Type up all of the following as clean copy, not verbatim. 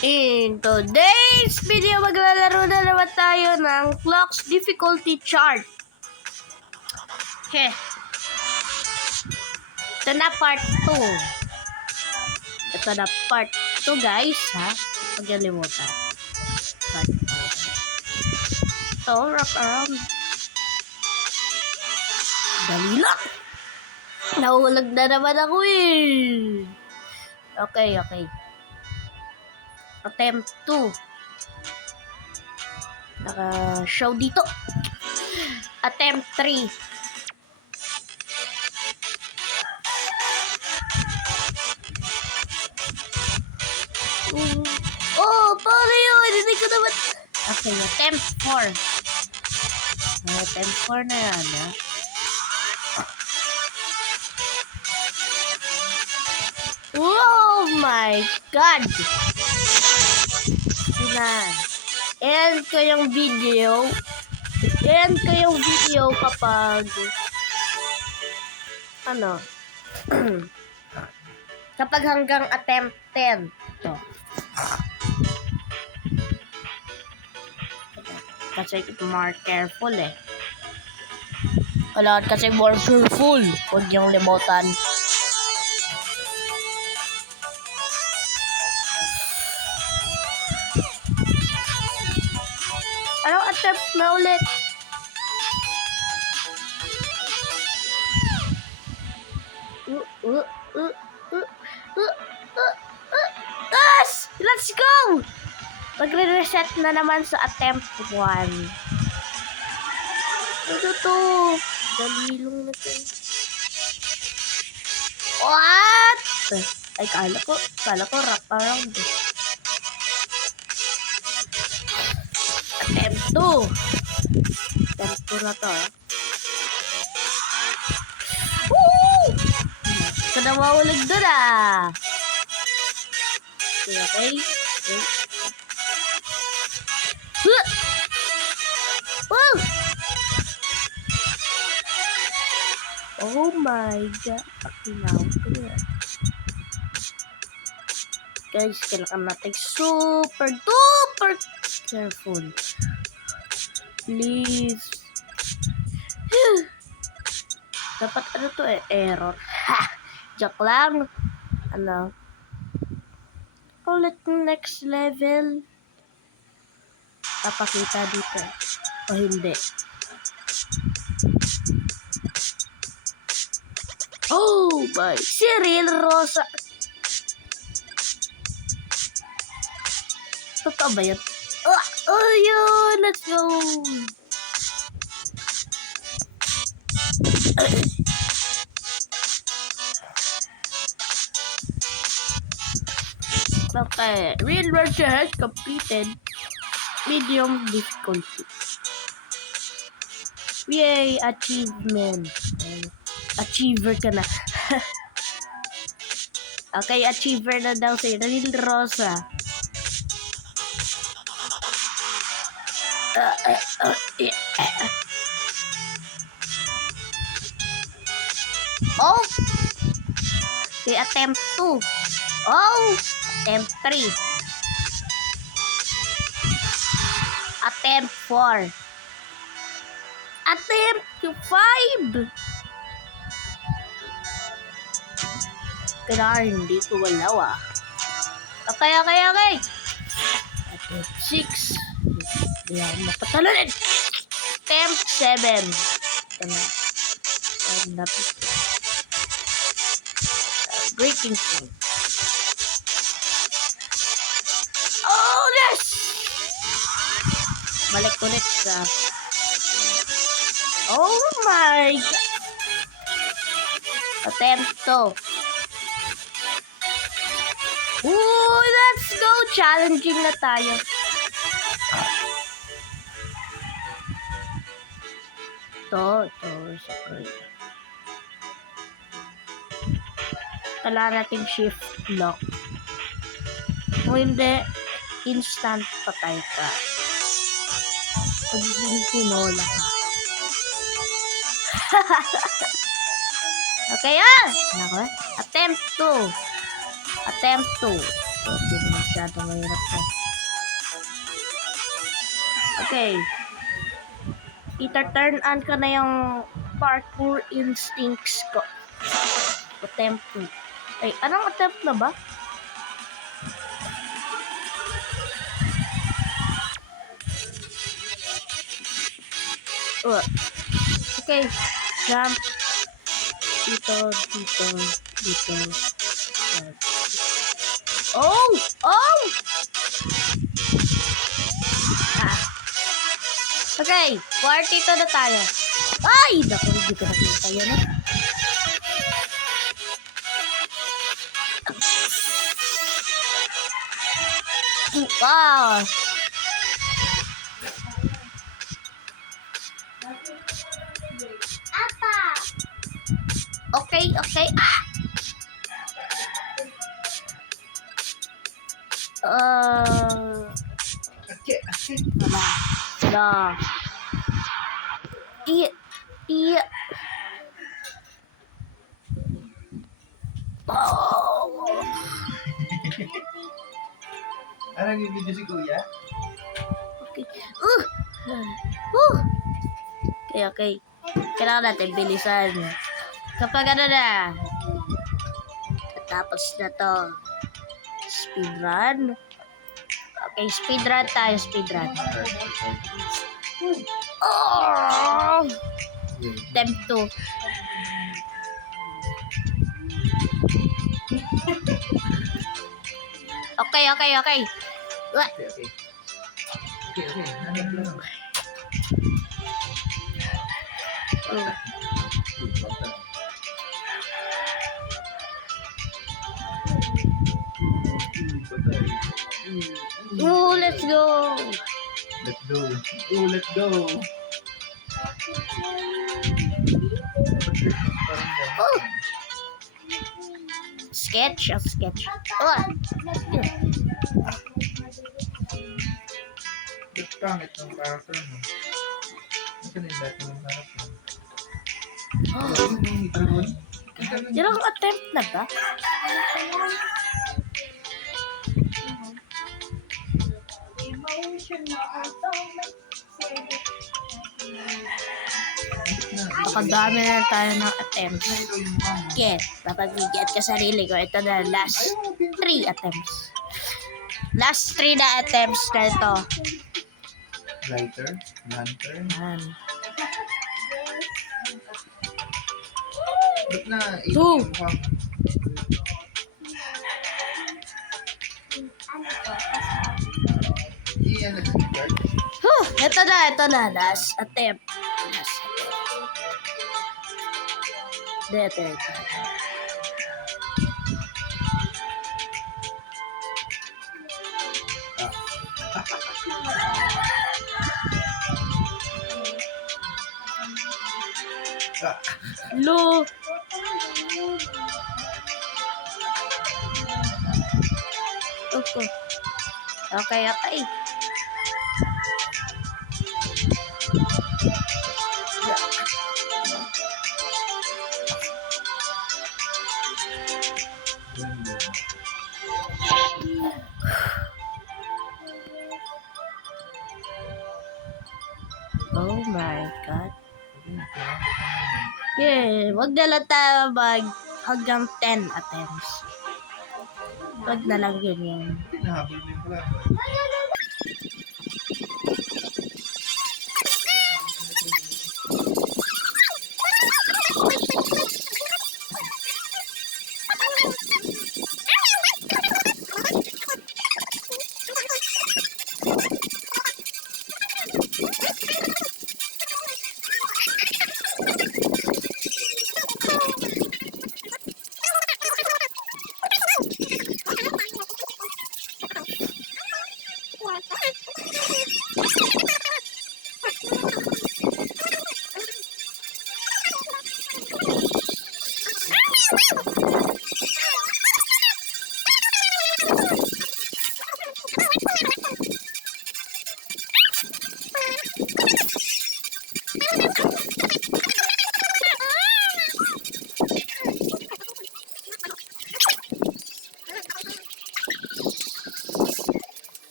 In today's video, maglalaro na naman tayo ng Clocks Difficulty Chart. Okay. Ito na part 2. Ito na part 2, guys, ha? Pagkalimutan. Part 2. Ito, wrap around. Dali lang! Nahulag na naman ako eh. Okay. Attempt 2. Naka-show dito. Attempt 3. Oh, paano yun? Hindi ko naman. Okay, attempt 4. Attempt 4 na yan, ha? Oh my God! End ko yung video. Kapag kapag hanggang attempt 10. Ito. Kasi more careful eh. Kailangan kasi more careful. Huwag niyong limutan. Anong attempt na ulit? Yes! Let's go! Magre-reset na naman sa attempt 1. Ito to. Dalilong na to. What? Ay, kala ko wrap around. Attempt 2. Attempt 2 na to. Woo! Ito na maulig doon ah. Okay. Woo! Oh my God. Guys, kailangan natin super duper careful. Please. Dapat ano to eh? Error. Ha! Joke lang. Ulit next level. Papakita dito. O hindi. Oh my. Cyril Rosa. Totoo ba yun? Oh yun. Let's go. Okay. Real world has completed. Medium difficulty. Yay! Achievement. Achiever ka na. Okay, achiever na daw si Cyril Rosa. Oh! Okay, attempt 2. Oh! Attempt 3. Attempt 4. Attempt 5. Kaya hindi ko walaw ah. Okay. Attempt 6. Hindi ako mapatalunin. Attempt 7. Ito na. Breaking point. Oh, yes! Balik ulit sa... Oh my God! Attempt 2. Ooh, let's go! Challenging na tayo. Ito. Kailangan natin shift lock. Kung hindi, instant patay ka. Pagiging tinola ka. Okay ah! Attempt 2. Hindi na masyadong mahirap to. Okay. Ita-turn on ko na yung parkour instincts ko. Attempt 2. Ay, anong attempt na ba? Okay. Jump. Dito. Oh! Okay, 42 na tayo. Ay! Naku, hindi ko nakita yun. Wow! Apa! Okay. Wala. Iya. Oh. Ano yung video si Kuya? Okay. Okay. Kailangan natin bilisan. Kapag ano na, tapos na to, speedrun. Okay, speedrun tayo, speedrun. Oh! Temp 2. Okay. Okay. Oh, let's go. Let's go. Oh. Sketch. Oh. Ba't pangit ng character mo? Ano yung dati ng character? Ilang attempt na ba? Pakadami na tayo ng attempts. Okay, dapat bigyan ka sarili ko. Ito na, last 3 attempts. Last 3 na attempts na ito. Lighter, lantern. Yan. Ba't na Two. Iyan nag-start. Ito na. Last attempt. Dito. Lo. Okay. Oh my God. Yeah, wag na lang tayo hanggang 10 attempts. Wag na lang yun. Nahabol din pala.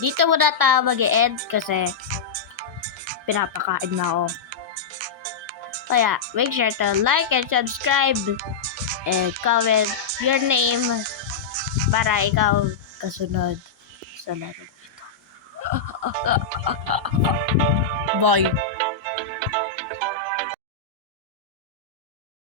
dito muna tayo mag-e-end kasi pinapakain na ako. Kaya, make sure to like and subscribe and comment your name para ikaw kasunod sa laro ito. Bye!